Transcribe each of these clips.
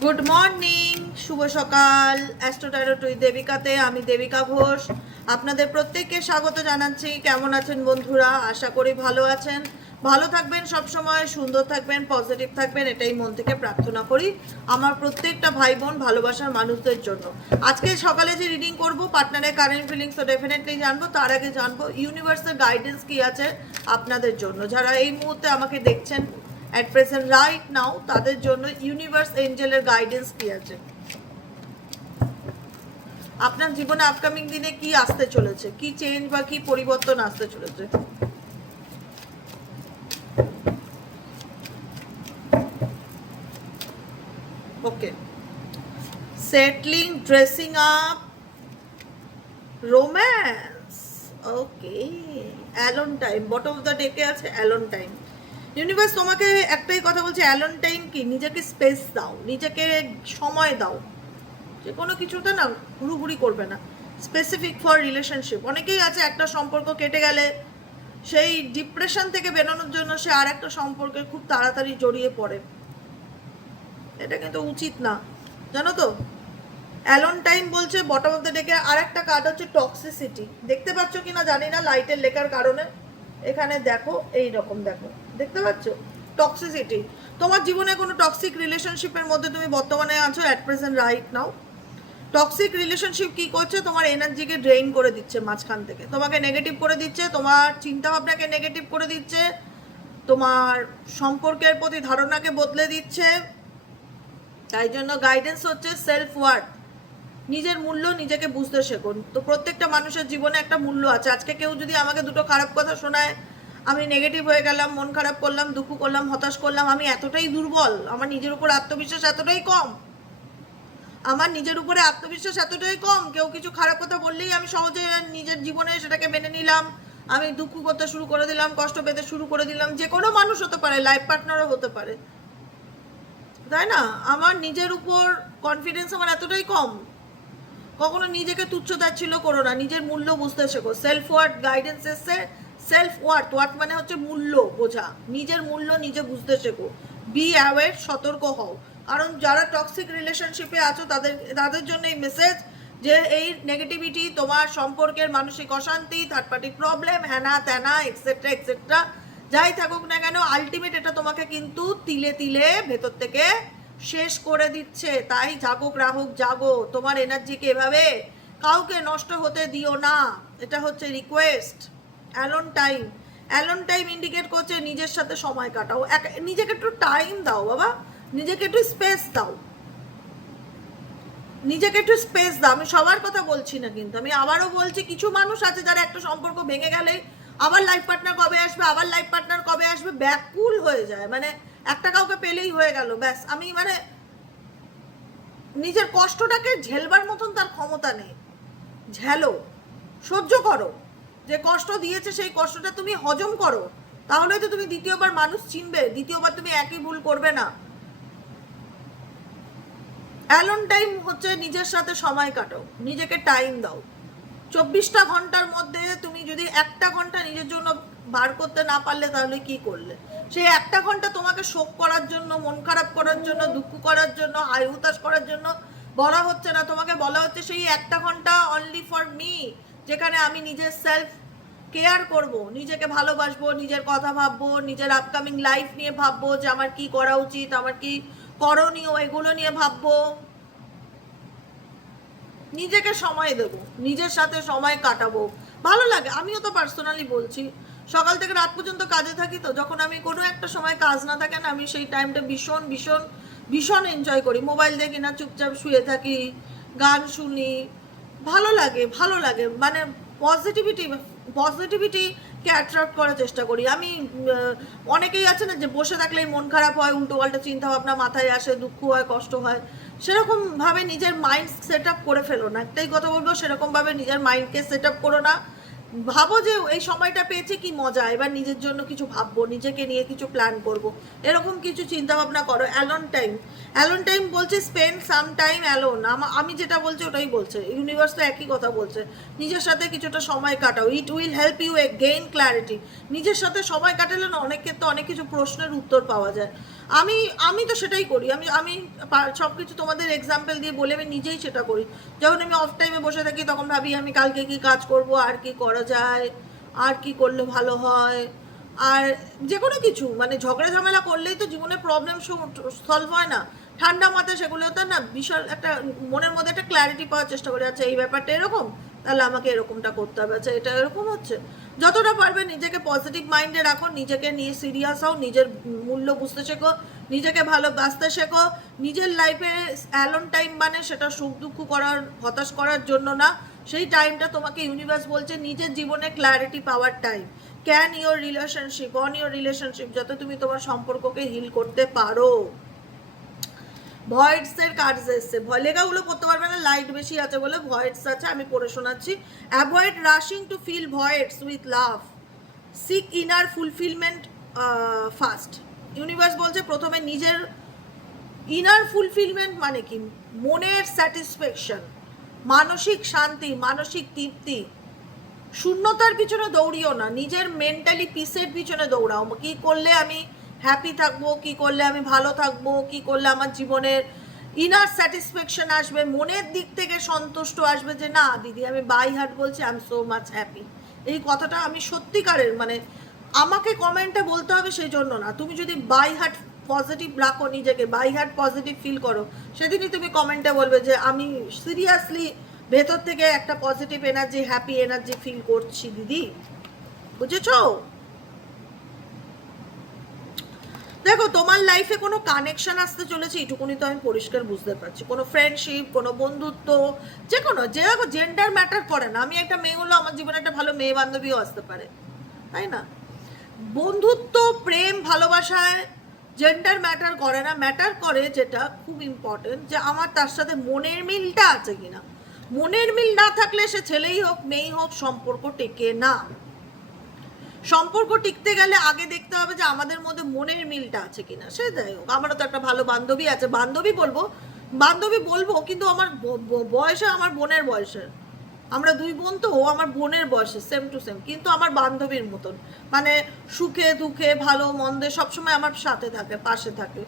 Good morning, শুভ সকাল। Astro tarot with দেবিকাতে আমি দেবিকা ঘোষ আপনাদের প্রত্যেককে স্বাগত জানাচ্ছি। কেমন আছেন বন্ধুরা? আশা করি ভালো আছেন, ভালো থাকবেন, সব সময় সুন্দর থাকবেন, পজিটিভ থাকবেন, এটাই মন থেকে প্রার্থনা করি আমার প্রত্যেকটা ভাই বোন ভালোবাসার মানুষদের জন্য। আজকে সকালে যে রিডিং করব পার্টনারের কারেন্ট ফিলিংস তো ডেফিনেটলি জানবো। তার আগে জানবো ইউনিভার্সের গাইডেন্স কি আছে আপনাদের জন্য, যারা এই মুহূর্তে আমাকে দেখছেন at present right now, তাদের জন্য ইউনিভার্স এঞ্জেলের গাইডেন্স কি আছে, আপনার জীবনে আপকামিং দিনে কি আসতে চলেছে, কি চেঞ্জ বা কি পরিবর্তন আসতে চলেছে। Okay, settling, dressing up, romance. Okay, alone time, bottom of the ডেকে আছে অ্যালোন টাইম। ইউনিভার্স তোমাকে একটাই কথা বলছে, অ্যালোন টাইম কি, নিজেকে স্পেস দাও, নিজেকে সময় দাও। যে কোনো কিছুতে না ঘুরুঘুরি করবে না, স্পেসিফিক ফর রিলেশনশিপ। অনেকেই আছে একটা সম্পর্ক কেটে গেলে সেই ডিপ্রেশন থেকে বেরোনোর জন্য সে আর একটা সম্পর্কে খুব তাড়াতাড়ি জড়িয়ে পড়ে। এটা কিন্তু উচিত না, জানো তো। অ্যালোন টাইম বলছে বটম অফ দ্য ডেকে। আর একটা কার্ড হচ্ছে টক্সিসিটি। দেখতে পাচ্ছ কিনা জানি না লাইটের লেখার কারণে। এখানে দেখো, এই রকম দেখো, দেখতে পাচ্ছ টক্সিসিটি। তোমার জীবনে কোনো টক্সিক রিলেশনশিপের মধ্যে তুমি বর্তমানে আছো at present right now. Toxic relationship কি করছে, তোমার এনার্জিকে ড্রেইন করে দিচ্ছে মাঝখান থেকে, তোমাকে নেগেটিভ করে দিচ্ছে, তোমার চিন্তাভাবনাকে নেগেটিভ করে দিচ্ছে, তোমার সম্পর্কের প্রতি ধারণাকে বদলে দিচ্ছে। তাই জন্য গাইডেন্স হচ্ছে সেলফ ওয়ার্থ, নিজের মূল্য নিজেকে বুঝতে শেখুন। তো প্রত্যেকটা মানুষের জীবনে একটা মূল্য আছে। আজকে কেউ যদি আমাকে দুটো খারাপ কথা শোনায়, আমি নেগেটিভ হয়ে গেলাম, মন খারাপ করলাম, দুঃখ করলাম, হতাশ করলাম, আমি এতটাই দুর্বল, আমার নিজের উপর আত্মবিশ্বাস এতটাই কম, আমার নিজের উপরে আত্মবিশ্বাস এতটাই কম, কেউ কিছু খারাপ কথা বললেই আমি সহজে নিজের জীবনে সেটাকে মেনে নিলাম, আমি দুঃখ করতে শুরু করে দিলাম, কষ্ট পেতে শুরু করে দিলাম। যে কোনো মানুষ হতে পারে, লাইফ পার্টনারও হতে পারে, তাই না? আমার নিজের উপর কনফিডেন্স আমার এতটাই কম। কখনো নিজেকে তুচ্ছ তাচ্ছিল্য করো না, নিজের মূল্য বুঝতে শেখো। সেলফ ওয়ার্থ গাইডেন্স এসছে। সেলফ ওয়ার্থ, ওয়ার্থ মানে হচ্ছে মূল্য বোঝা, নিজের মূল্য নিজে বুঝতে শেখো। বি অ্যাওয়্যার, সতর্ক হও। কারণ যারা টক্সিক রিলেশনশিপে আছো তাদের জন্য এই মেসেজ, যে এই নেগেটিভিটি, তোমার সম্পর্কের মানসিক অশান্তি, থার্ড পার্টি প্রবলেম, হ্যানা ত্যানা এক্সেট্রা এক্সেট্রা, যাই থাকুক না কেন, আলটিমেট এটা তোমাকে কিন্তু তিলে তিলে ভেতর থেকে শেষ করে দিচ্ছে। তাই জাগো গ্রাহক, জাগো, তোমার এনার্জিকে এভাবে কাউকে নষ্ট হতে দিও না। এটা হচ্ছে request. Alone time, alone time indicate করছে নিজের সাথে সময় কাটাও, নিজেকে একটু টাইম দাও বাবা, নিজেকে একটু স্পেস দাও, নিজেকে একটু স্পেস দাও। আমি সবার কথা বলছি না, কিন্তু আমি আবারও বলছি, কিছু মানুষ আছে যারা একটা সম্পর্ক ভেঙে গেলে আবার লাইফ পার্টনার কবে আসবে, আবার লাইফ পার্টনার কবে আসবে, ব্যাকুল হয়ে যায়। মানে একটা কাউকে পেলেই হয়ে গেল ব্যাস। আমি মানে নিজের কষ্টটাকে ঝেলবার মতন তার ক্ষমতা নেই। ঝেলো, সহ্য করো, যে কষ্ট দিয়েছে সেই কষ্টটা তুমি হজম করো, তাহলে তো তুমি দ্বিতীয়বার মানুষ চিনবে, দ্বিতীয়বার তুমি একই ভুল করবে না। অ্যালোন টাইম হচ্ছে নিজের সাথে সময় কাটাও, নিজেকে টাইম দাও। 24টা ঘন্টার মধ্যে তুমি যদি 1টা ঘন্টা নিজের জন্য বার করতে না পারলে, তাহলে কি করলে? সেই 1টা ঘন্টা তোমাকে শোক করার জন্য, মন খারাপ করার জন্য, দুঃখ করার জন্য, হাই হুতাশ করার জন্য বলা হচ্ছে না। তোমাকে বলা হচ্ছে সেই 1টা ঘন্টা অনলি ফর মি, যেখানে আমি নিজের সেলফ কেয়ার করব, নিজেকে ভালোবাসবো, নিজের কথা ভাববো, নিজের আপকামিং লাইফ নিয়ে ভাববো, যে আমার কি করা উচিত, আমার কি করণীয়, এগুলো নিয়ে ভাববো। নিজেকে সময় দেব, নিজের সাথে সময় কাটাবো, ভালো লাগে। আমিও তো পার্সোনালি বলছি, সকাল থেকে রাত পর্যন্ত কাজে থাকি, তো যখন আমি কোনো একটা সময় কাজ না থাকে না, আমি সেই টাইমটা ভীষণ ভীষণ ভীষণ এনজয় করি। মোবাইল দেখি না, চুপচাপ শুয়ে থাকি, গান শুনি, ভালো লাগে, ভালো লাগে। মানে পজিটিভিটিকে অ্যাট্রাক্ট করার চেষ্টা করি আমি। অনেকেই আছে না যে বসে থাকলেই মন খারাপ হয়, উল্টো পাল্টা চিন্তা ভাবনা মাথায় আসে, দুঃখ হয়, কষ্ট হয়। সেরকমভাবে নিজের মাইন্ড সেট আপ করে ফেলো না, একটাই কথা বলবো, সেরকমভাবে নিজের মাইন্ডকে সেট আপ করো না। ভাবো যে এই সময়টা পেয়েছে কি মজা, এবার নিজের জন্য কিছু ভাববো, নিজেকে নিয়ে কিছু প্ল্যান করব, এরকম কিছু চিন্তা ভাবনা করো। অ্যালোন টাইম, অ্যালোন টাইম বলছে স্পেন্ড সাম টাইম অ্যালোন। আমি যেটা বলছি ওটাই বলছে ইউনিভার্স, তো একই কথা বলছে। নিজের সাথে কিছুটা সময় কাটাও, it will help you gain clarity. নিজের সাথে সময় কাটালে না অনেক ক্ষেত্রে অনেক কিছু প্রশ্নের উত্তর পাওয়া যায়। আমি আমি তো সেটাই করি। আমি আমি সব কিছু তোমাদের এক্সাম্পল দিয়ে বলে আমি নিজেই সেটা করি। যখন আমি অফ টাইমে বসে থাকি তখন ভাবি আমি কালকে কি কাজ করব, আর কি করা যায়, আর কি করলে ভালো হয়। আর যে কোনো কিছু মানে ঝগড়া ঝামেলা করলেই তো জীবনের প্রবলেম সলভ হয় না। ঠান্ডা মাথায় সেগুলো তো না, বিশাল একটা মনের মধ্যে একটা ক্ল্যারিটি পাওয়ার চেষ্টা করি। আচ্ছা এই ব্যাপারটা এরকম, তাহলে আমাকে এরকমটা করতে হবে। আচ্ছা এটা এরকম হচ্ছে। যতটা পারবে নিজেকে পজিটিভ মাইন্ডে রাখো, নিজেকে নিয়ে সিরিয়াস হও, নিজের মূল্য বুঝতে শেখো, নিজেকে ভালোবাসতে শেখো। নিজের লাইফে অ্যালোন টাইম মানে সেটা সুখ দুঃখ করার, হতাশ করার জন্য না। সেই টাইমটা তোমাকে ইউনিভার্স বলছে নিজের জীবনে clarity power time. Can your relationship, on your relationship, যাতে তুমি তোমার সম্পর্ককে হিল করতে পারো। ভয়েডসের কার্ড এসছে, লেখাগুলো পড়তে পারবে না, লাইট বেশি আছে বলে ভয়েডস আছে, আমি পড়ে শোনাচ্ছি। Avoid rushing to fill voids with love, seek inner fulfilment first. Universe বলছে প্রথমে নিজের ইনার ফুলফিলমেন্ট মানে কি, মনের স্যাটিসফ্যাকশন, মানসিক শান্তি, মানসিক তৃপ্তি। শূন্যতার পিছনে দৌড়িও না, নিজের মেন্টালি পিসের পিছনে দৌড়াও। কি করলে আমি হ্যাপি থাকবো, কি করলে আমি ভালো থাকবো, কি করলে আমার জীবনের ইনার স্যাটিসফ্যাকশন আসবে, মনের দিক থেকে সন্তুষ্ট আসবে যে না দিদি আমি বাই হার্ট বলছি I am so much happy. এই কথাটা আমি সত্যিকারের মানে আমাকে কমেন্টে বলতে হবে সেই জন্য না, তুমি যদি বাই হার্ট পজিটিভ রাখো, নিজেকে বাই হার্ট পজিটিভ ফিল করো, সেদিনই তুমি কমেন্টে বলবে যে আমি সিরিয়াসলি ভেতর থেকে একটা positive energy, happy energy feel করছি দিদি। বুঝেছো? দেখো তোমার লাইফে কোনো কানেকশন আসতে চলেছে, এইটুকুনি তো আমি পরিষ্কার বুঝতে পারছি। কোনো ফ্রেন্ডশিপ, কোনো বন্ধুত্ব, যে কোনো জেন্ডার ম্যাটার করে না। আমি একটা মেয়ে হলো, আমার জীবনে একটা ভালো মেয়ে বান্ধবীও আসতে পারে, তাই না? বন্ধুত্ব, প্রেম, ভালোবাসায় জেন্ডার ম্যাটার করে না। ম্যাটার করে যেটা খুব ইম্পর্টেন্ট, যে আমার তার সাথে মনের মিলটা আছে কিনা। মনের মিল না থাকলে সে ছেলেই হোক মেয়েই হোক সম্পর্ক টেকে না। সম্পর্ক টিকতে গেলে আগে দেখতে হবে যে আমাদের মধ্যে মনের মিলটা আছে কিনা। সে যাই হোক, আমারও তো একটা ভালো বান্ধবী আছে, বান্ধবী বলবো কিন্তু আমার বয়সে আমার বোনের বয়সের, আমরা দুই বোন তো, ও আমার বোনের বয়সে, সেম টু সেম, কিন্তু আমার বান্ধবীর মতন। মানে সুখে দুঃখে ভালো মন্দে সবসময় আমার সাথে থাকে, পাশে থাকে।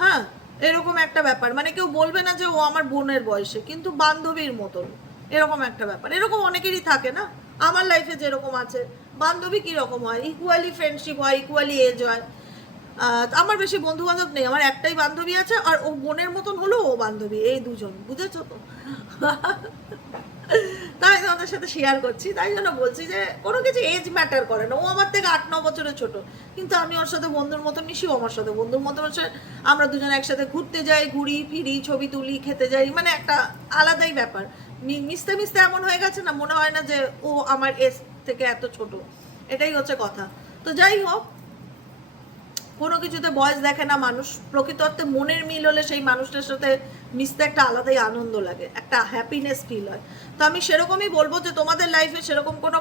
হ্যাঁ, এরকম একটা ব্যাপার, মানে কেউ বলবে না যে ও আমার বোনের বয়সে, কিন্তু বান্ধবীর মতন, এরকম একটা ব্যাপার। এরকম অনেকেরই থাকে না, আমার লাইফে যেরকম আছে। বান্ধবী কীরকম হয়, ইকুয়ালি ফ্রেন্ডশিপ হয়, ইকুয়ালি এজ হয়। আমার বেশি বন্ধু বান্ধব নেই, আমার একটাই বান্ধবী আছে, আর ও বোনের মতন হলো ও বান্ধবী, এই দুজন। বুঝেছো তো? তাই তোমাদের সাথে শেয়ার করছি, তাই জন্য বলছি যে কোনো কিছু এজ ম্যাটার করে না। ও আমার থেকে 8-9 বছরের ছোট, কিন্তু আমি ওর সাথে বন্ধুর মতো মিশি, ও আমার সাথে বন্ধুর মতো মিশে। আমরা দুজন একসাথে ঘুরতে যাই, ঘুরি ফিরি, ছবি তুলি, খেতে যাই, মানে একটা আলাদাই ব্যাপার। মিশতে মিশতে এমন হয়ে গেছে না, মনে হয় না যে ও আমার এজ থেকে এত ছোট। এটাই হচ্ছে কথা। তো যাই হোক, কোনো কিছুতে বয়স দেখে না মানুষ। প্রকৃত অর্থে মনের মিল হলে সেই মানুষটার সাথে মিশতে একটা আলাদাই আনন্দ লাগে, একটা হ্যাপিনেস ফিল হয়। তো আমি সেরকমই বলবো যে তোমাদের লাইফে সেরকম কোনো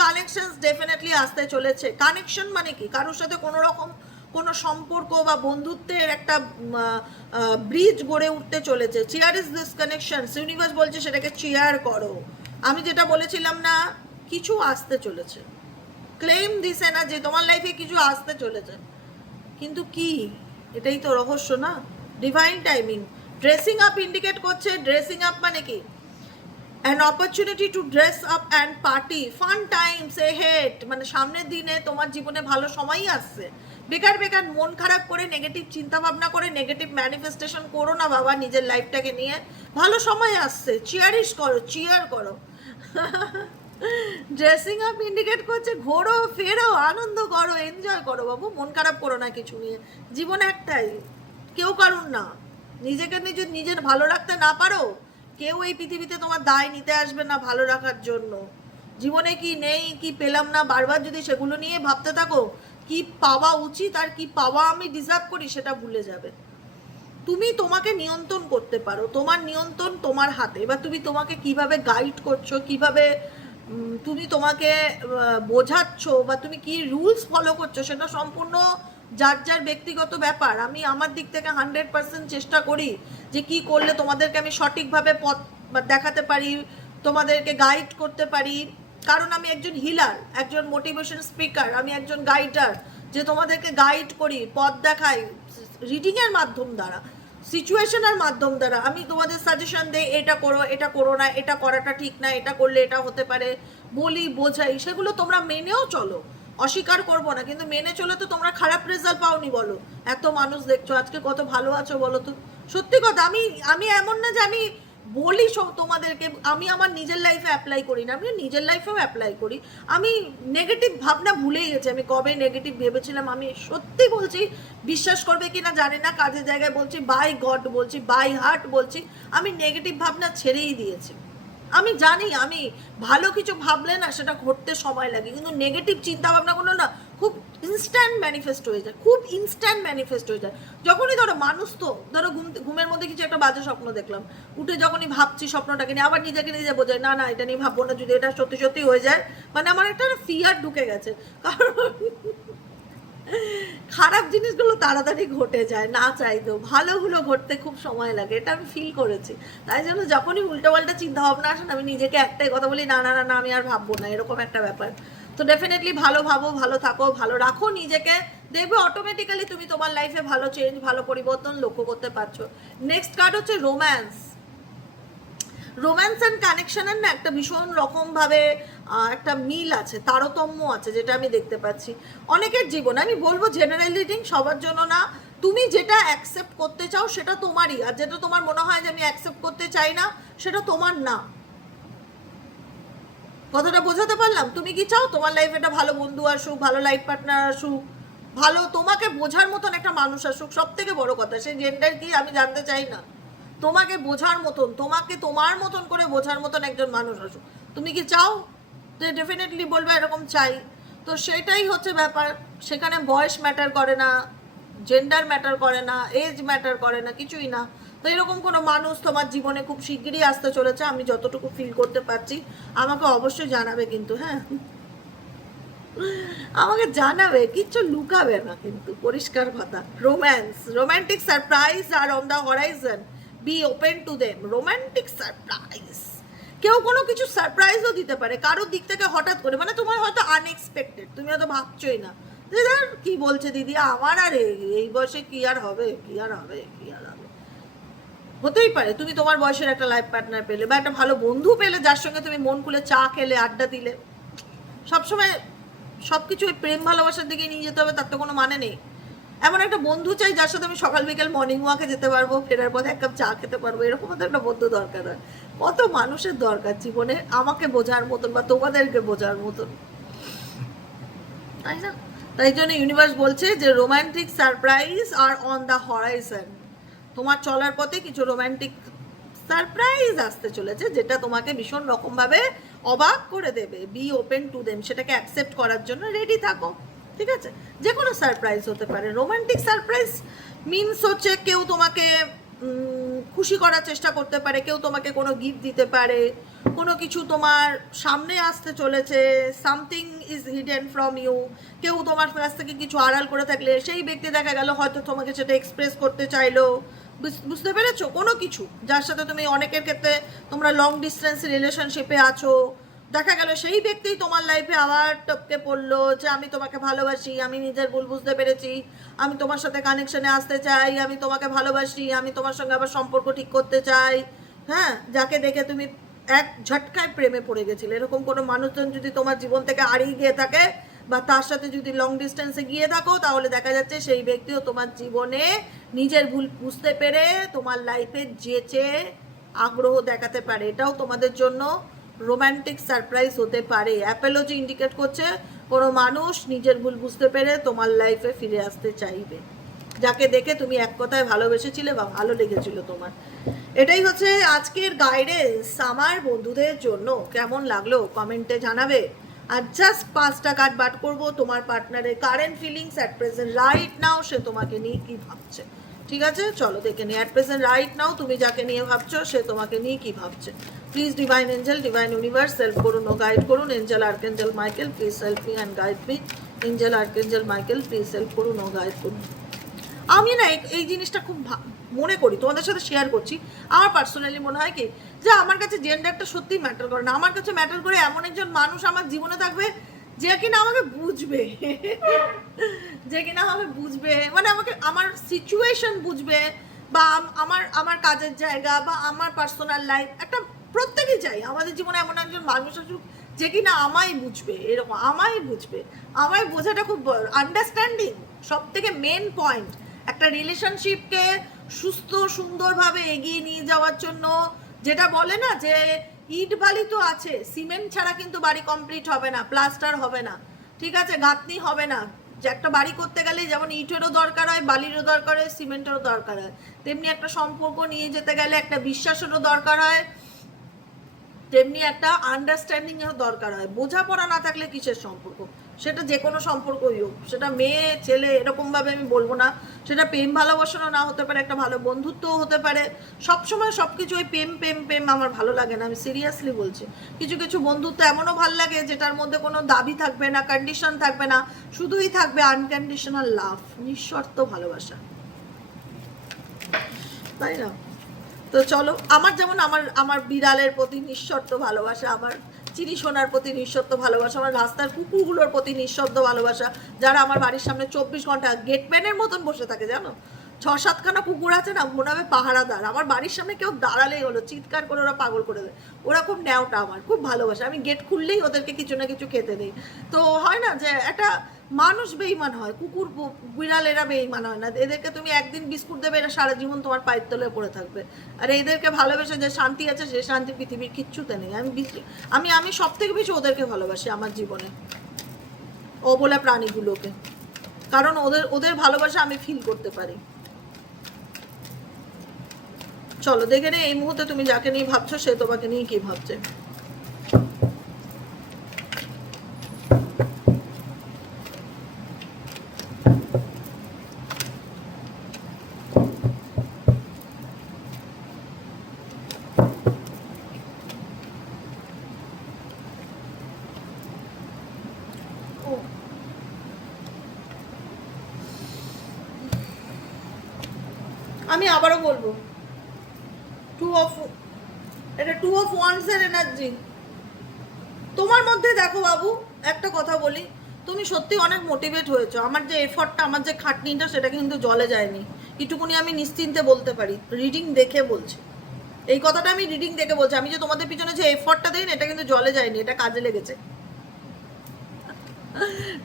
কানেকশনস ডেফিনেটলি আসতে চলেছে। কানেকশন মানে কি, কারোর সাথে কোনো রকম কোনো সম্পর্ক বা বন্ধুত্বের একটা ব্রিজ গড়ে উঠতে চলেছে। Chair is this connection, universe বলছে সেটাকে চেয়ার করো। আমি যেটা বলেছিলাম না, কিছু আসতে চলেছে। ক্লেম দিস এনার্জি, তোমার লাইফে কিছু আসতে চলেছে, কিন্তু কি, এটাই তো রহস্য না। Divine timing. Dressing up indicate করছে। ড্রেসিং আপ মানে কি, an opportunity to dress up and party, fun Times ahead, মানে সামনের দিনে তোমার জীবনে ভালো সময়ই আসছে। বেকার বেকার মন খারাপ করে, নেগেটিভ চিন্তা ভাবনা করে, নেগেটিভ ম্যানিফেস্টেশন করো না বাবা নিজের লাইফটাকে নিয়ে। ভালো সময় আসছে, চিয়ারিশ করো, চিয়ার করো। ড্রেসিং আপ ইন্ডিকেট করছে ঘোরো ফেরো, আনন্দ করো, এনজয় করো বাবু, মন খারাপ করো না কিছু নিয়ে। জীবন একটাই, কেউ কারুন না। নিজেকে নিজের ভালো রাখতে না পারো, কেউ এই পৃথিবীতে তোমার দায় নিতে আসবে না ভালো রাখার জন্য। জীবনে কি নেই, কি পেলাম না, বারবার যদি সেগুলো নিয়ে ভাবতে থাকো, কি পাওয়া উচিত আর কি পাওয়া আমি ডিজার্ভ করি, সেটা ভুলে যাবে। তুমি তোমাকে নিয়ন্ত্রণ করতে পারো, তোমার নিয়ন্ত্রণ তোমার হাতে। এবার তুমি তোমাকে কিভাবে গাইড করছো, কিভাবে তুমি তোমাকে বোঝাচ্ছ, বা তুমি কি রুলস ফলো করছো, সেটা সম্পূর্ণ যার যার ব্যক্তিগত ব্যাপার। আমি আমার দিক থেকে 100% চেষ্টা করি যে কি করলে তোমাদেরকে আমি সঠিকভাবে পথ দেখাতে পারি, তোমাদেরকে গাইড করতে পারি। কারণ আমি একজন হিলার, একজন মোটিভেশন স্পিকার, আমি একজন গাইডার, যে তোমাদেরকে গাইড করি, পথ দেখাই রিডিংয়ের মাধ্যম দ্বারা, সিচুয়েশনের মাধ্যম দ্বারা। আমি তোমাদের সাজেশন দিই, এটা করো, এটা করো না, এটা করাটা ঠিক না, এটা করলে এটা হতে পারে, বলি, বোঝাই, সেগুলো তোমরা মেনেও চলো, অস্বীকার করবো না, কিন্তু মেনে চলে তো তোমরা খারাপ রেজাল্ট পাওনি বলো। এত মানুষ দেখছো, আজকে কত ভালো আছো বলো তো। সত্যি কথা, আমি এমন না যে আমি বলি সব তোমাদেরকে, আমি আমার নিজের লাইফে অ্যাপ্লাই করি না, আমি নিজের লাইফেও অ্যাপ্লাই করি। আমি নেগেটিভ ভাবনা ভুলেই গেছি, আমি কবে নেগেটিভ ভেবেছিলাম। আমি সত্যি বলছি, বিশ্বাস করবে কি না জানি না, কাজের জায়গায় বলছি, বাই গড বলছি, বাই হার্ট বলছি, আমি নেগেটিভ ভাবনা ছেড়েই দিয়েছি। আমি জানি আমি ভালো কিছু ভাবলে না সেটা ঘটতে সময় লাগে, কিন্তু নেগেটিভ চিন্তা ভাবনাগুলো না খুব ইনস্ট্যান্ট ম্যানিফেস্ট হয়ে যায়, খুব ইনস্ট্যান্ট ম্যানিফেস্ট হয়ে যায়। যখনই ধরো মানুষ তো ধরো ঘুমের মধ্যে কিছু একটা বাজে স্বপ্ন দেখলাম, উঠে যখনই ভাবছি স্বপ্নটাকে নিয়ে, আবার নিজেকে নিজে বোঝাই না না এটা নিয়ে ভাববো না, যদি এটা সত্যি সত্যি হয়ে যায়, মানে আমার একটা ফিয়ার ঢুকে গেছে। কারণ খারাপ জিনিসগুলো তাড়াতাড়ি ঘটে যায় না চাইতেও, ভালোগুলো ঘটতে খুব সময় লাগে, এটা আমি ফিল করেছি। তাই জন্য যখনই উল্টোপাল্টা চিন্তা ভাবনা আসেন, আমি নিজেকে একটাই কথা বলি, না না না না আমি আর ভাববো না, এরকম একটা ব্যাপার। তো ডেফিনেটলি ভালো ভাবো, ভালো থাকো, ভালো রাখো নিজেকে, দেখবে অটোমেটিক্যালি তুমি তোমার লাইফে ভালো চেঞ্জ, ভালো পরিবর্তন লক্ষ্য করতে পারছো। নেক্সট কার্ড হচ্ছে রোম্যান্স। রোম্যান্স অ্যান্ড কানেকশনের না একটা ভীষণ রকমভাবে একটা মিল আছে, তারতম্য আছে, যেটা আমি দেখতে পাচ্ছি অনেকের জীবনে। আমি বলবো জেনারেল রিডিং, সবার জন্য না। তুমি যেটা অ্যাকসেপ্ট করতে চাও সেটা তোমারই, আর যেটা তোমার মনে হয় যে আমি অ্যাকসেপ্ট করতে চাই না, সেটা তোমার না। কথাটা বোঝাতে পারলাম? তুমি কি চাও তোমার লাইফে একটা ভালো বন্ধু আসুক, ভালো লাইফ পার্টনার আসুক, ভালো তোমাকে বোঝার মতন একটা মানুষ আসুক, সব থেকে বড় কথা, সেই জেন্ডার কি আমি জানতে চাই না, তোমাকে বোঝার মতন, তোমাকে তোমার মতন করে বোঝার মতন একজন মানুষ আসুক। তুমি কি চাও? তো ডেফিনেটলি বলবে এরকম চাই। তো সেটাই হচ্ছে ব্যাপার, সেখানে বয়স ম্যাটার করে না, জেন্ডার ম্যাটার করে না, এজ ম্যাটার করে না, কিছুই না। তো এরকম কোনো মানুষ তোমার জীবনে খুব শিগগিরই আসতে চলেছে, আমি যতটুকু ফিল করতে পারছি। আমাকে অবশ্যই জানাবে কিন্তু, হ্যাঁ আমাকে জানাবে, কিচ্ছু লুকাবে না কিন্তু, পরিষ্কার কথা। রোম্যান্স, রোম্যান্টিক সারপ্রাইজ আর on the horizon, be open to them. Romantic surprise, কেউ কোনো কিছু সারপ্রাইজও দিতে পারে কারোর দিক থেকে হঠাৎ করে, মানে তোমার হয়তো আনএক্সপেক্টেড, তুমি হয়তো ভাবছোই না। দিদার কি বলছে দিদি, আমার আর এই বয়সে কি আর হবে, কি আর হবে, কি আর হবে। হতেই পারে তুমি তোমার বয়সের একটা লাইফ পার্টনার পেলে, বা একটা ভালো বন্ধু পেলে, যার সঙ্গে তুমি মন খুলে চা খেলে, আড্ডা দিলে। সবসময় সবকিছু ওই প্রেম ভালোবাসার দিকে নিয়ে যেতে হবে তার তো কোনো মানে নেই। এমন একটা বন্ধু চাই যার সাথে আমি সকাল বিকেল মর্নিং ওয়াকে যেতে পারবো, ফেরার পথে এক কাপ চা খেতে পারবো, এরকম তো একটা বন্ধু দরকার হয়। কত মানুষের দরকার জীবনে আমাকে বোঝার মতন বা তোমাদেরকে বোঝার মতন, তাই না? তাই জন্য ইউনিভার্স বলছে যে রোম্যান্টিক সারপ্রাইজ আর অন দ্য হরাইজন, তোমার চলার পথে কিছু রোম্যান্টিক সারপ্রাইজ আসতে চলেছে, যেটা তোমাকে ভীষণ রকমভাবে অবাক করে দেবে। বি ওপেন টু দেম, সেটাকে অ্যাকসেপ্ট করার জন্য রেডি থাকো, ঠিক আছে? যে কোনো সারপ্রাইজ হতে পারে। রোম্যান্টিক সারপ্রাইজ মিনস হচ্ছে কেউ তোমাকে খুশি করার চেষ্টা করতে পারে, কেউ তোমাকে কোনো গিফট দিতে পারে, কোনো কিছু তোমার সামনে আসতে চলেছে, something is hidden from you. কেউ তোমার কাছ থেকে কিছু আড়াল করে থাকলে সেই ব্যক্তি দেখা গেল হয়তো তোমাকে সেটা এক্সপ্রেস করতে চাইলো, বুঝতে পেরেছো? কোনো কিছু যার সাথে তুমি, অনেকের ক্ষেত্রে তোমরা লং ডিস্টেন্স রিলেশনশিপে আছো, দেখা গেল সেই ব্যক্তি তোমার লাইফে আবার টপকে পড়লো যে আমি তোমাকে ভালোবাসি, আমি নিজের ভুল বুঝতে পেরেছি, আমি তোমার সাথে কানেকশনে আসতে চাই, আমি তোমাকে ভালোবাসি, আমি তোমার সঙ্গে আবার সম্পর্ক ঠিক করতে চাই। হ্যাঁ, যাকে দেখে তুমি এক ঝটকায় প্রেমে পড়ে গেছিলে, এরকম কোনো মানুষজন যদি তোমার জীবন থেকে হারিয়ে গিয়ে থাকে, বা তার সাথে যদি লং ডিস্টেন্সে গিয়ে থাকো, তাহলে দেখা যাচ্ছে সেই ব্যক্তিও তোমার জীবনে নিজের ভুল বুঝতে পেরে তোমার লাইফে যেচে আগ্রহ দেখাতে পারে। এটাও তোমাদের জন্য রোম্যান্টিক সারপ্রাইজ হতে পারে। অ্যাপোলজি ইন্ডিকেট করছে কোনো মানুষ নিজের ভুল বুঝতে পেরে তোমার লাইফে ফিরে আসতে চাইবে, যাকে দেখে তুমি এক কথায় ভালোবেসেছিলে বা ভালো লেগেছিল তোমার। এটাই হচ্ছে আজকের গাইডেন্স আমার বন্ধুদের জন্য। কেমন লাগলো কমেন্টে জানাবে। আর জাস্ট 5টা কার্ড বাট করবো তোমার পার্টনারের current feelings at present right now, সে তোমাকে নিয়ে কি ভাবছে। ঠিক আছে, চলো দেখে নিই। অ্যাট প্রেজেন্ট রাইট নাও তুমি যাকে নিয়ে ভাবছো সে তোমাকে নিয়ে কি ভাবছে। Please divine Angel, divine universe help করুন ও গাইড করুন। Angel archangel Michael please help me and guide me. Angel archangel Michael please help করুন ও গাইড করুন। আমি না এই জিনিসটা খুব মনে করি, তোমাদের সাথে শেয়ার করছি। আমার পার্সোনালি মনে হয় কি, যে আমার কাছে জেন্ডারটা সত্যিই ম্যাটার করে না। আমার কাছে ম্যাটার করে এমন একজন মানুষ আমার জীবনে থাকবে যে কিনা আমাকে বুঝবে, যে কিনা আমাকে বুঝবে, মানে আমাকে আমার সিচুয়েশন বুঝবে, বা আমার আমার কাজের জায়গা বা আমার পার্সোনাল লাইফ, একটা প্রত্যেকেই চাই আমাদের জীবনে এমন একজন মানুষ আসুক যে কিনা আমায় বুঝবে, এরকম আমায় বুঝবে। আমায় বোঝাটা খুব আন্ডারস্ট্যান্ডিং সব থেকে মেন পয়েন্ট একটা রিলেশনশিপকে সুস্থ সুন্দরভাবে এগিয়ে নিয়ে যাওয়ার জন্য। যেটা বলে না যে ইট বালি তো আছে, সিমেন্ট ছাড়া কিন্তু বাড়ি কমপ্লিট হবে না, প্লাস্টার হবে না, ঠিক আছে, গাঁথনি হবে না। যে একটা বাড়ি করতে গেলে যেমন ইটেরও দরকার হয়, বালিরও দরকার হয়, সিমেন্টেরও দরকার হয়, তেমনি একটা সম্পর্ক নিয়ে যেতে গেলে একটা বিশ্বাসেরও দরকার হয়, তেমনি একটা আন্ডারস্ট্যান্ডিং এরও দরকার হয়। বোঝাপড়া না থাকলে কিসের সম্পর্ক? সেটা যে কোনো সম্পর্কই হোক, সেটা মেয়ে ছেলে এরকমভাবে আমি বলবো না, সেটা প্রেম ভালোবাসানো না হতে পারে, একটা ভালো বন্ধুত্বও হতে পারে। সবসময় সব কিছু ওই প্রেম প্রেম প্রেম আমার ভালো লাগে না, আমি সিরিয়াসলি বলছি। কিছু কিছু বন্ধুত্ব এমনও ভালো লাগে যেটার মধ্যে কোনো দাবি থাকবে না, কন্ডিশন থাকবে না, শুধুই থাকবে আনকন্ডিশনাল লাভ, নিঃশর্ত ভালোবাসা, তাই না? তো চলো, আমার যেমন আমার আমার বিড়ালের প্রতি নিঃশর্ত ভালোবাসা, আমার চিনি সোনার প্রতি নিঃশর্ত ভালোবাসা, আমার রাস্তার কুকুরগুলোর প্রতি নিঃশব্দ ভালোবাসা, যারা আমার বাড়ির সামনে 24 ঘন্টা গেটম্যানের মতন বসে থাকে, জানো 6-7খানা কুকুর আছে না, মনে হবে পাহারাদার। আমার বাড়ির সামনে কেউ দাঁড়ালেই হলো, চিৎকার করে ওরা পাগল করে দেয়। ওরা খুব ন্যাওটা, আমার খুব ভালোবাসে। আমি গেট খুললেই ওদেরকে কিছু না কিছু খেতে দিই। তো হয় না যে একটা মানুষ বেইমান হয়, কুকুর বিড়াল এরা বেইমান হয় না। এদেরকে তুমি একদিন বিস্কুট দেবে, এরা সারা জীবন তোমার পায়ের তলে পড়ে থাকবে। আর এদেরকে ভালোবেসে যে শান্তি আছে, সে শান্তি পৃথিবীর কিচ্ছুতে নেই। আমি আমি সব থেকে বেশি ওদেরকে ভালোবাসি আমার জীবনে, অবলা প্রাণীগুলোকে, কারণ ওদের ওদের ভালোবাসা আমি ফিল করতে পারি। চলো দেখে নে এই মুহূর্তে তুমি যাকে নিয়ে ভাবছো সে তোমাকে নিয়ে কি ভাবছে। আমি আবারও বলবো, এটা 2 of Wands এর এনার্জি তোমার মধ্যে। দেখো বাবু, একটা কথা বলি, তুমি সত্যি অনেক মোটিভেট হয়েছো। আমার যে এফর্টটা, আমার যে খাটনিটা, সেটা কিন্তু জলে যায়নি, এটুকুনি আমি নিশ্চিন্তে বলতে পারি, রিডিং দেখে বলছি। এই কথাটা আমি রিডিং দেখে বলছি। আমি যে তোমাদের পিছনে যে এফর্টটা দিই, এটা কিন্তু জলে যায়নি, এটা কাজে লেগেছে।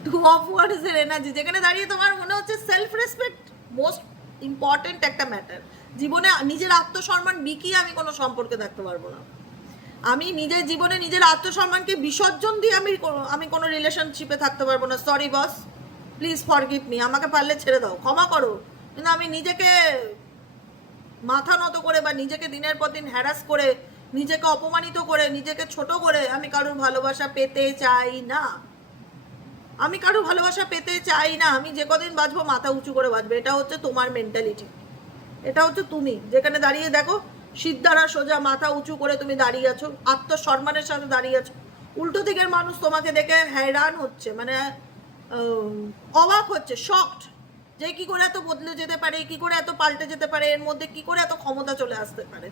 2 of Wands এর এনার্জি, যেখানে দাঁড়িয়ে তোমার মনে হচ্ছে সেলফ রেসপেক্ট মোস্ট ইম্পর্টেন্ট একটা ম্যাটার। জীবনে নিজের আত্মসম্মান বিকিয়ে আমি কোনো সম্পর্কে থাকতে পারবো না। আমি নিজের জীবনে নিজের আত্মসম্মানকে বিসর্জন দিয়ে আমি কোনো রিলেশনশিপে থাকতে পারবো না। Sorry boss, please forgive me, আমাকে পারলে ছেড়ে দাও, ক্ষমা করো, কিন্তু আমি নিজেকে মাথা নত করে বা নিজেকে দিনের পর দিন হ্যারাস করে, নিজেকে অপমানিত করে, নিজেকে ছোট করে আমি কারোর ভালোবাসা পেতে চাই না। আমি কারো ভালোবাসা পেতে চাই না। আমি যে কদিন বাঁচবো মাথা উঁচু করে বাঁচবে, এটা হচ্ছে তোমার মেন্টালিটি, এটা হচ্ছে তুমি যেখানে দাঁড়িয়ে দেখো সিদ্ধারা সোজা মাথা উঁচু করে তুমি দাঁড়িয়ে আছো, আত্মসম্মানের সাথে দাঁড়িয়ে আছো। উল্টো দিকের মানুষ তোমাকে দেখে হ্যারান হচ্ছে, মানে অবাক হচ্ছে, শকড, যে কি করে এত বদলে যেতে পারে, কি করে এত পাল্টে যেতে পারে, এর মধ্যে কি করে এত ক্ষমতা চলে আসতে পারে।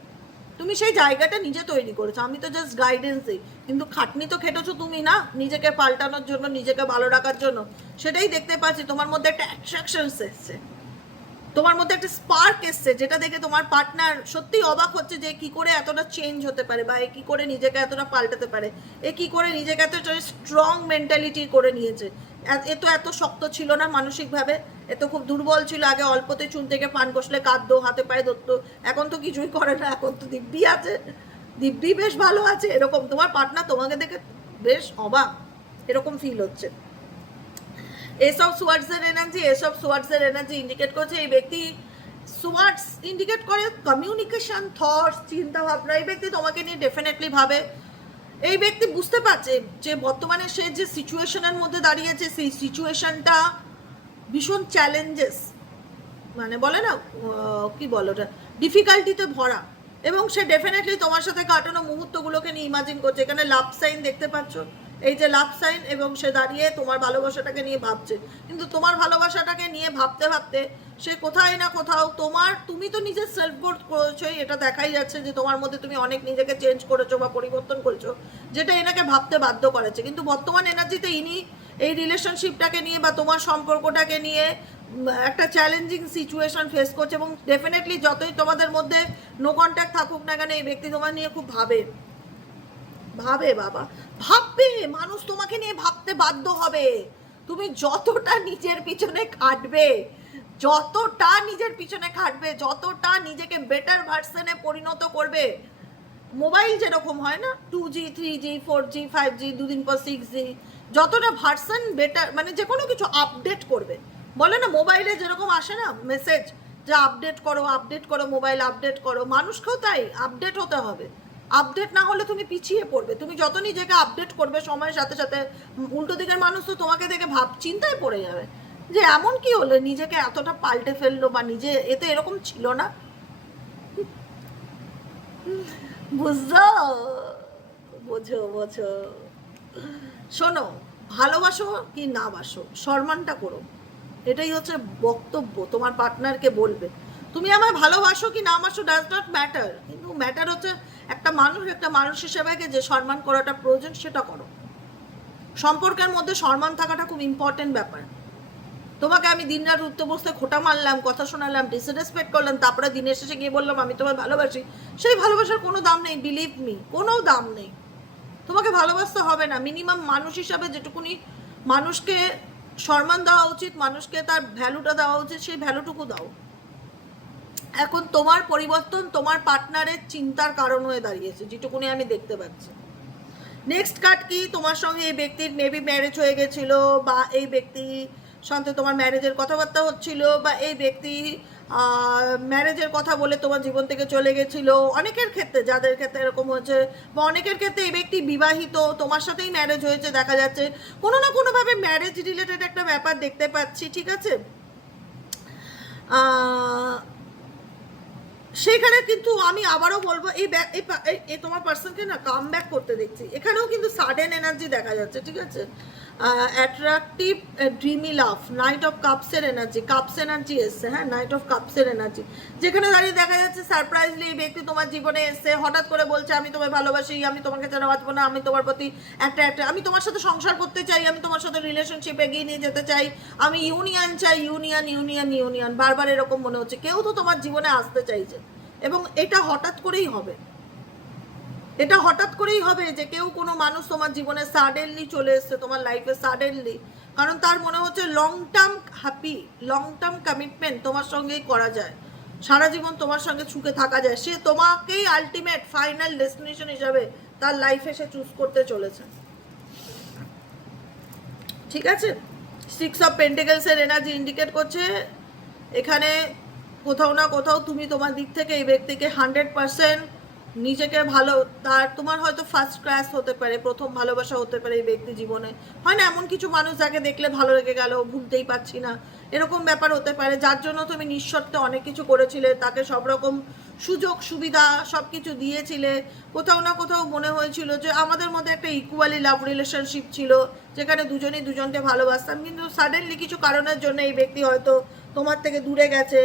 তুমি সেই জায়গাটা নিজে তৈরি করেছো, আমি তো জাস্ট গাইডেন্স দিই, কিন্তু খাটনি তো খেটেছো তুমি না, নিজেকে পাল্টানোর জন্য, নিজেকে ভালো রাখার জন্য। সেটাই দেখতে পাচ্ছি, তোমার মধ্যে একটা অ্যাট্রাকশন এসছে, তোমার মধ্যে একটা স্পার্ক এসছে, যেটা দেখে তোমার পার্টনার সত্যি অবাক হচ্ছে যে কি করে এতটা চেঞ্জ হতে পারে, বা এ কি করে নিজেকে এতটা পাল্টাতে পারে, এ কি করে নিজেকে এতটা স্ট্রং মেন্টালিটি করে নিয়েছে। এ তো এত শক্ত ছিল না মানসিকভাবে, এ তো খুব দুর্বল ছিল। আগে অল্পতে চুন থেকে পান কষলে কাঁদতো, হাতে পায়ে ধরতো, এখন তো কিছুই করে না, এখন তো দিব্যি আছে, দিব্যি বেশ ভালো আছে। এরকম তোমার পার্টনার তোমাকে দেখে বেশ অবাক, এরকম ফিল হচ্ছে। এসব সোয়ার্ডসের এনার্জি ইন্ডিকেট করছে এই ব্যক্তি, সোয়ার্ডস ইন্ডিকেট করে কমিউনিকেশন, থটস, চিন্তা ভাবনা। এই ব্যক্তি তোমাকে নিয়ে ডেফিনেটলি ভাবে। এই ব্যক্তি বুঝতে পারছে যে বর্তমানে সে যে সিচুয়েশনের মধ্যে দাঁড়িয়েছে, সেই সিচুয়েশনটা ভীষণ চ্যালেঞ্জেস, মানে বলে না কি বলো ওটা, ডিফিকাল্টিতে ভরা। এবং সে ডেফিনেটলি তোমার সাথে কাটানো মুহূর্তগুলোকে নিয়ে ইমাজিন করছে। এখানে লাভ সাইন দেখতে পাচ্ছ, এই যে লাভ সাইন, এবং সে দাঁড়িয়ে তোমার ভালোবাসাটাকে নিয়ে ভাবছে, কিন্তু তোমার ভালোবাসাটাকে নিয়ে ভাবতে ভাবতে সে কোথায় না কোথাও তুমি তো নিজের সেলফ গ্রোথ করেছোই, এটা দেখাই যাচ্ছে যে তোমার মধ্যে তুমি অনেক নিজেকে চেঞ্জ করেছো বা পরিবর্তন করেছো, যেটা এনাকে ভাবতে বাধ্য করেছে। কিন্তু বর্তমান এনার্জিতে ইনি এই রিলেশনশিপটাকে নিয়ে বা তোমার সম্পর্কটাকে নিয়ে একটা চ্যালেঞ্জিং সিচুয়েশন ফেস করছে, এবং ডেফিনেটলি যতই তোমাদের মধ্যে নো কন্ট্যাক্ট থাকুক না কেন, এই ব্যক্তি তোমার নিয়ে খুব ভাবে বাবা, ভাববে। মানুষ তোমাকে নিয়ে ভাবতে বাধ্য হবে। তুমি যতটা নিজের পিছনে খাটবে, যতটা নিজেকে বেটার ভার্সনে পরিণত করবে, মোবাইল যেরকম হয় না 2G 3G 4G 5G, দুদিন পর 6G, যতটা ভার্সন বেটার, মানে যে কোনো কিছু আপডেট করবে, বলে না মোবাইলে যেরকম আসে না মেসেজ যে আপডেট করো মোবাইল আপডেট করো, মানুষকেও তাই আপডেট হতে হবে। আপডেট না হলে তুমি পিছিয়ে পড়বে। তুমি যত নিজেকে আপডেট করবে সময়ের সাথে সাথে, উল্টো দিকের মানুষ তো তোমাকে দেখে চিন্তায় পড়ে যাবে যে এমন কি হলো, নিজেকে এতটা পাল্টে ফেললো, বা নিজে এতে এরকম ছিল না। বোঝো। শোনো, ভালোবাসো কি না বাসো, সম্মানটা করো, এটাই হচ্ছে বক্তব্য। তোমার পার্টনারকে বলবে তুমি আমায় ভালোবাসো কি না বাসো ডাজ নট ম্যাটার, কিন্তু ম্যাটার হচ্ছে একটা মানুষ হিসেবে যে সম্মান করাটা প্রয়োজন সেটা করো। সম্পর্কের মধ্যে সম্মান থাকাটা খুব ইম্পর্টেন্ট ব্যাপার। তোমাকে আমি দিনরাত উঠতে বসতে খোটা মারলাম, কথা শোনালাম, ডিসরেসপেক্ট করলাম, তারপরে দিনের শেষে গিয়ে বললাম আমি তোমায় ভালোবাসি, সেই ভালোবাসার কোনো দাম নেই, বিলিভ মি, কোনো দাম নেই। তোমাকে ভালোবাসতে হবে না, মিনিমাম মানুষ হিসাবে যেটুকুনি মানুষকে সম্মান দেওয়া উচিত, মানুষকে তার ভ্যালুটা দেওয়া উচিত, সেই ভ্যালুটুকু দাও। এখন তোমার পরিবর্তন তোমার পার্টনারের চিন্তার কারণ হয়ে দাঁড়িয়েছে, যেটুকুনি আমি দেখতে পাচ্ছি। নেক্সট কার্ড কি, তোমার সঙ্গে এই ব্যক্তির মেবি ম্যারেজ হয়ে গেছিল, বা এই ব্যক্তি সঙ্গে তোমার ম্যারেজের কথাবার্তা হচ্ছিল, বা এই ব্যক্তি ম্যারেজের কথা বলে তোমার জীবন থেকে চলে গেছিল। অনেকের ক্ষেত্রে, যাদের ক্ষেত্রে এরকম হয়েছে, বা অনেকের ক্ষেত্রে এই ব্যক্তি বিবাহিত, তোমার সাথেই ম্যারেজ হয়েছে, দেখা যাচ্ছে কোনো না কোনোভাবে ম্যারেজ রিলেটেড একটা ব্যাপার দেখতে পাচ্ছি, ঠিক আছে। সেখানে কিন্তু আমি আবারও বলবো, এই তোমার পার্সনকে না কাম ব্যাক করতে দেখছি। এখানেও কিন্তু সাডেন এনার্জি দেখা যাচ্ছে, ঠিক আছে। Attractive dreamy love, knight of কাপসের এনার্জি এসছে, হ্যাঁ, নাইট অফ কাপসের এনার্জি, যেখানে দাঁড়িয়ে দেখা যাচ্ছে সারপ্রাইজলি এই ব্যক্তি তোমার জীবনে এসছে, হঠাৎ করে বলছে আমি তোমায় ভালোবাসি, আমি তোমাকে ছাড়া বাঁচবো না, আমি তোমার প্রতি আমি তোমার সাথে সংসার করতে চাই, আমি তোমার সাথে রিলেশনশিপ এগিয়ে নিয়ে যেতে চাই, আমি ইউনিয়ন চাই, ইউনিয়ন, বারবার এরকম মনে হচ্ছে কেউ তো তোমার জীবনে আসতে চাইছে, এবং এটা হঠাৎ করেই হবে, যে কেউ কোনো মানুষ তোমার জীবনে সাডেনলি চলে এসছে তোমার লাইফে, সাডেনলি, কারণ তার মনে হচ্ছে লং টার্ম কমিটমেন্ট তোমার সঙ্গেই করা যায়, সারা জীবন তোমার সঙ্গে সুখে থাকা যায়, সে তোমাকেই আলটিমেট ফাইনাল ডেস্টিনেশন হিসাবে তার লাইফে সে চুজ করতে চলেছে, ঠিক আছে। 6 অফ পেন্টিকেলসের এনার্জি ইন্ডিকেট করছে এখানে কোথাও না কোথাও তুমি তোমার দিক থেকে এই ব্যক্তিকে 100% নিজেকে তোমার হয়তো ফার্স্ট ক্লাস হতে পারে, প্রথম ভালোবাসা হতে পারে এই ব্যক্তি জীবনে, হয় না এমন কিছু মানুষ যাকে দেখলে ভালো লেগে গেল, ভুলতেই পারছি না, এরকম ব্যাপার হতে পারে, যার জন্য তুমি নিঃশর্তে অনেক কিছু করেছিলে, তাকে সব রকম সুযোগ সুবিধা সব কিছু দিয়েছিলে, কোথাও না কোথাও মনে হয়েছিল যে আমাদের মধ্যে একটা ইকুয়ালি লাভ রিলেশনশিপ ছিল, যেখানে দুজনেই দুজনকে ভালোবাসতাম, কিন্তু সাডেনলি কিছু কারণের জন্য এই ব্যক্তি হয়তো তোমার থেকে দূরে গেছে,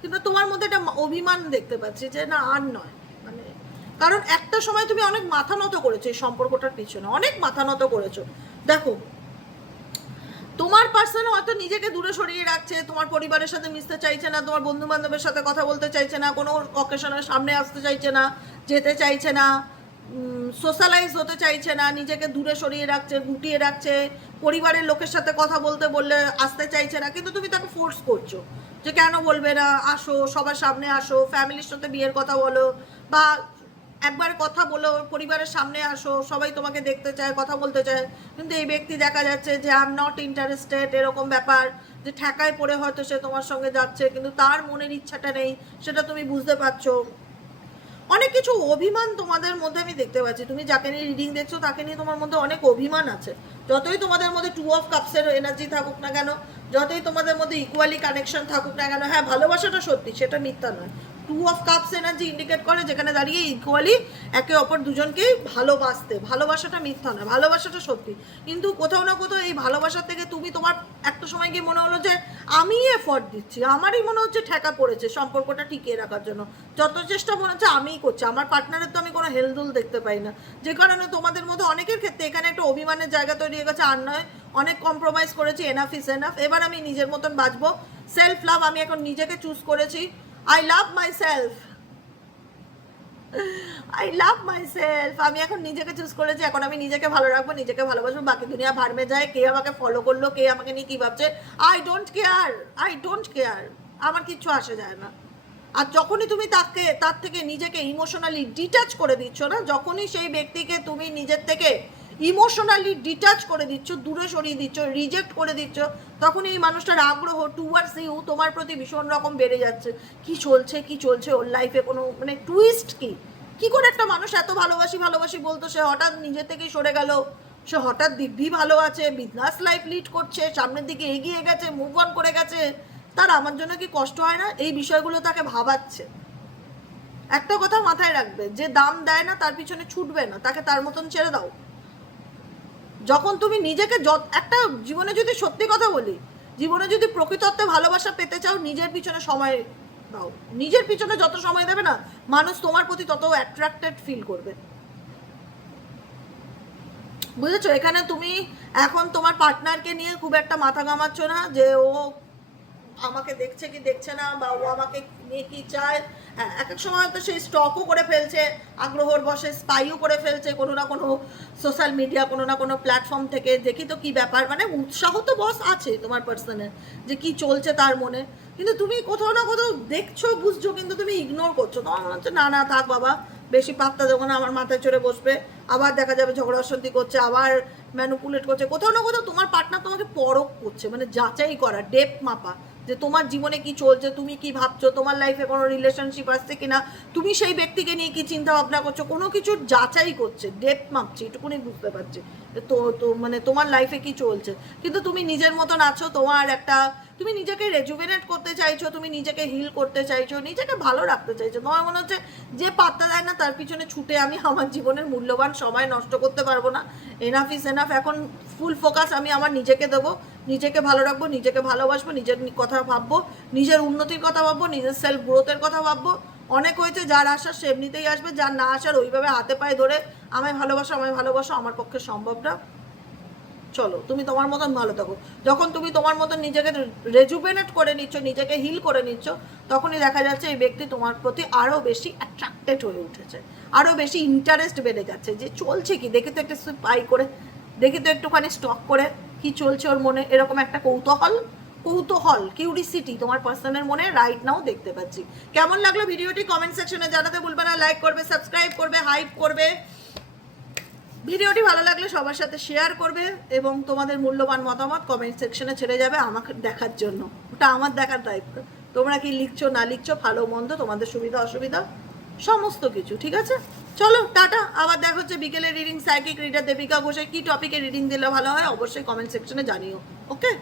কিন্তু তোমার মধ্যে একটা অভিমান দেখতে পাচ্ছি যে না আর নয়, মানে কারণ একটা সময় তুমি অনেক মাথা নত করেছো এই সম্পর্কটার পিছনে, অনেক মাথা নত করেছো। দেখো তোমার পার্সন হয়তো নিজেকে দূরে সরিয়ে রাখছে, তোমার পরিবারের সাথে মিশতে চাইছে না, তোমার বন্ধু বান্ধবের সাথে কথা বলতে চাইছে না, কোনো অকেশনের সামনে আসতে চাইছে না, যেতে চাইছে না, সোশ্যালাইজ হতে চাইছে না, নিজেকে দূরে সরিয়ে রাখছে, গুটিয়ে রাখছে, পরিবারের লোকের সাথে কথা বললে আসতে চাইছে না, কিন্তু তুমি তাকে ফোর্স করছো যে কেন বলবে না, আসো, সবার সামনে আসো, ফ্যামিলির সাথে বিয়ের কথা বলো, বা একবার কথা বলো, পরিবারের সামনে আসো, সবাই তোমাকে দেখতে চায়, কথা বলতে চায়, কিন্তু এই ব্যক্তি দেখা যাচ্ছে যে আই এম নট ইন্টারেস্টেড, এরকম ব্যাপার, যে ঠেকায় পড়ে হয়তো সে তোমার সঙ্গে যাচ্ছে, কিন্তু তার মনের ইচ্ছাটা নেই, সেটা তুমি বুঝতে পারছো। অনেক কিছু অভিমান তোমাদের মধ্যে আমি দেখতে পাচ্ছি, তুমি যাকে নিয়ে রিডিং দেখছো তাকে নিয়ে তোমার মধ্যে অনেক অভিমান আছে, যতই তোমাদের মধ্যে 2 অফ কাপসের এনার্জি থাকুক না কেন, যতই তোমাদের মধ্যে ইকুয়ালি কানেকশন থাকুক না কেন, হ্যাঁ ভালোবাসাটা সত্যি, সেটা মিথ্যা নয়। 2 অফ কাপস এনার্জি ইন্ডিকেট করে যেখানে দাঁড়িয়ে ইকুয়ালি একে অপর দুজনকেই ভালোবাসতে, ভালোবাসাটা মিথ্যা নয়, ভালোবাসাটা সত্যি। কিন্তু কোথাও না কোথাও এই ভালোবাসার থেকে তুমি তোমার একটা সময় গিয়ে মনে হলো যে আমি এফর্ট দিচ্ছি, আমারই মনে হচ্ছে ঠেকা পড়েছে সম্পর্কটা টিকিয়ে রাখার জন্য, যত চেষ্টা মনে হচ্ছে আমিই করছি, আমার পার্টনারের তো আমি কোনো হেলদুল দেখতে পাই না, যে কারণে তোমাদের মধ্যে অনেকের ক্ষেত্রে এখানে একটা অভিমানের জায়গা তৈরি হয়ে গেছে। আর নয়, অনেক কম্প্রোমাইজ করেছি, এনাফ ইজ এনাফ, এবার আমি নিজের মতন বাঁচবো, সেলফ লাভ, আমি এখন নিজেকে চুজ করেছি, I love my self, I love my self, আমি এখন নিজেকে চুজ করেছি, এখন আমি নিজেকে ভালো রাখবো, নিজেকে ভালোবাসবো, বাকি দুনিয়া ভাড়মে যায়, কে আমাকে ফলো করলো, কে আমাকে নিয়ে কী ভাবছে, I don't care, I don't care, আমার কিচ্ছু আসে যায় না। আর যখনই তুমি তার থেকে নিজেকে ইমোশনালি ডিটাচ করে দিচ্ছ না, যখনই সেই ব্যক্তিকে তুমি নিজের থেকে ইমোশনালি ডিটাচ করে দিচ্ছ, দূরে সরিয়ে দিচ্ছ, রিজেক্ট করে দিচ্ছ, তখন এই মানুষটার আগ্রহ টুয়ার্ডস ইউ তোমার প্রতি ভীষণ রকম বেড়ে যাচ্ছে। কি চলছে ওর লাইফে, কোনো মানে টুইস্ট কি করে একটা মানুষ এত ভালোবাসি বলতো, সে হঠাৎ নিজে থেকেই সরে গেল, সে হঠাৎ দিব্যি ভালো আছে, বিজনেস লাইফ লিড করছে, সামনের দিকে এগিয়ে গেছে, মুভ অন করে গেছে, তার আমার জন্য কি কষ্ট হয় না? এই বিষয়গুলো তাকে ভাবাচ্ছে। একটা কথা মাথায় রাখবে, যে দাম দেয় না তার পিছনে ছুটবে না, তাকে তার মতন ছেড়ে দাও। যখন তুমি নিজেকে একটা জীবনে যদি সত্যি কথা বলি, জীবনে যদি প্রকৃতত্বে ভালোবাসা পেতে চাও, নিজের পিছনে সময় দাও। নিজের পিছনে যত সময় দেবে না, মানুষ তোমার প্রতি তত অ্যাট্রাক্টেড ফিল করবে, বুঝেছো? এখানে তুমি এখন তোমার পার্টনারকে নিয়ে খুব একটা মাথা ঘামাচ্ছ না যে ও আমাকে দেখছে কি দেখছে না, বা ও আমাকে নিয়ে কি চায়। এক এক সময় তো সেই স্টকও করে ফেলছে, আগ্রহর বসে স্পাইও করে ফেলছে কোনো না কোনো সোশ্যাল মিডিয়া, কোনো না কোনো প্ল্যাটফর্ম থেকে, দেখি তো কি ব্যাপার, মানে উৎসাহ তো বস আছে তোমার পার্সনের যে কি চলছে তার মনে, কিন্তু তুমি কোথাও না কোথাও দেখছো, বুঝছো, কিন্তু তুমি ইগনোর করছো। তোমার মনে হচ্ছে না থাক বাবা, বেশি পাত্তা দেবো না, আমার মাথায় চড়ে বসবে, আবার দেখা যাবে ঝগড়া অশান্তি করছে, আবার ম্যানুপুলেট করছে। কোথাও না কোথাও তোমার পার্টনার তোমাকে পরখ করছে, মানে যাচাই করা, ডেপথ মাপা, যে তোমার জীবনে কি চলছে, তুমি কি ভাবছো, তোমার লাইফে কোনো রিলেশনশিপ আসছে কিনা, তুমি সেই ব্যক্তিকে নিয়ে কি চিন্তা ভাবনা করছো, কোনো কিছুর যাচাই করছে, ডেপথ মাপছে, এটুকুনি বুঝতে পারছি তো মানে তোমার লাইফে কি চলছে। কিন্তু তুমি নিজের মতন আছো, তোমার একটা, তুমি নিজেকে রেজুভেনেট করতে চাইছো, তুমি নিজেকে হিল করতে চাইছো, নিজেকে ভালো রাখতে চাইছো। তোমার মনে হচ্ছে যে পাত্তা দেয় না তার পিছনে ছুটে আমি আমার জীবনের মূল্যবান সময় নষ্ট করতে পারবো না, এনাফ ইজ এনাফ, এখন ফুল ফোকাস আমি আমার নিজেকে দেবো, নিজেকে ভালো রাখবো, নিজেকে ভালোবাসবো, নিজের কথা ভাববো, নিজের উন্নতির কথা ভাববো, নিজের সেলফ গ্রোথের কথা ভাববো। অনেক হয়েছে, যার আসার সে এমনিতেই আসবে, যার না আসার ওইভাবে হাতে পায়ে ধরে আমায় ভালোবাসো আমার পক্ষে সম্ভব না। চলো তুমি তোমার মতন ভালো থাকো। যখন তুমি তোমার মতন নিজেকে রেজুভেনেট করে নিচ্ছ, নিজেকে হিল করে নিচ্ছ, তখনই দেখা যাচ্ছে এই ব্যক্তি তোমার প্রতি আরও বেশি অ্যাট্রাক্টেড হয়ে উঠেছে, আরও বেশি ইন্টারেস্ট বেড়ে যাচ্ছে, যে চলছে কি দেখে তো একটু স্পাই করে, দেখে তো একটুখানি স্টক করে কি চলছে ওর মনে, এরকম একটা কৌতূহল কিউরিসিটি তোমার পার্সনের মনে রাইট নাও দেখতে পাচ্ছি। কেমন লাগলো ভিডিওটি কমেন্ট সেকশনে জানাতে ভুলবে না, লাইক করবে, সাবস্ক্রাইব করবে, হাইপ করবে, ভিডিওটি ভালো লাগলে সবার সাথে শেয়ার করবে, এবং তোমাদের মূল্যবান মতামত কমেন্ট সেকশনে ছেড়ে যাবে আমাকে দেখার জন্য, ওটা আমার দেখার দায়িত্ব। তোমরা কি লিখছো না লিখছো, ভালো মন্দ, তোমাদের সুবিধা অসুবিধা সমস্ত কিছু, ঠিক আছে? চলো টাটা, আবার দেখা হচ্ছে বিকেলে রিডিং। সাইকিক রিডার দেবিকা ঘোষের কি টপিকে রিডিং দিলে ভালো হয় অবশ্যই কমেন্ট সেকশনে জানিও, ওকে?